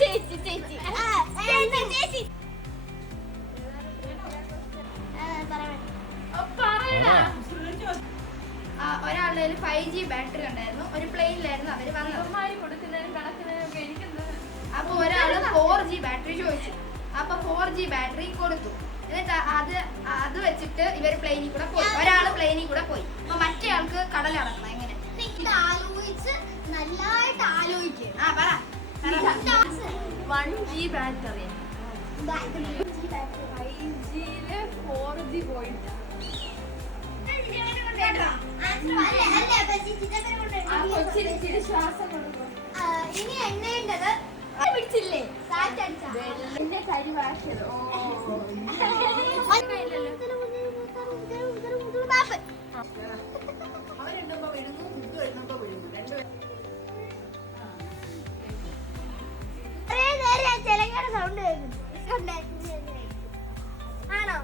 ചേച്ചി ചേച്ചി ചേച്ചി ഒരാളുടെ 5G ബാറ്ററി ഉണ്ടായിരുന്നു. ഒരു പ്ലെയിനിലായിരുന്നു അവര് വന്നത്. അപ്പൊ ഒരാള് 4G ബാറ്ററി ചോദിച്ചു. അപ്പൊ 4G ബാറ്ററി കൊടുത്തു. എന്നിട്ട് അത് വെച്ചിട്ട് ഇവര് പ്ലെയിനിൽ കൂടെ പോയി. ഒരാള് പ്ലെയിനിൽ കൂടെ പോയി. അപ്പൊ മറ്റേ ആൾക്ക് കടലിറങ്ങണം. എങ്ങനെ നല്ലതായിട്ട് ആലോചിക്കും. ആ പറ. 1G ബാറ്ററി 5Gയില് 4G പോയിട്ട് ശ്വാസം കൊടുക്കും. ഇനി എണ്ണേണ്ടത് പിടിച്ചില്ലേ എന്റെ കരിവാശം. അവരെണ്ണുമ്പോ വിഴുന്നു, മുദ്ദു എണ്ണുമ്പോ വിഴുന്നു. ചിലങ്ങയുടെ സൗണ്ട് ആണോ?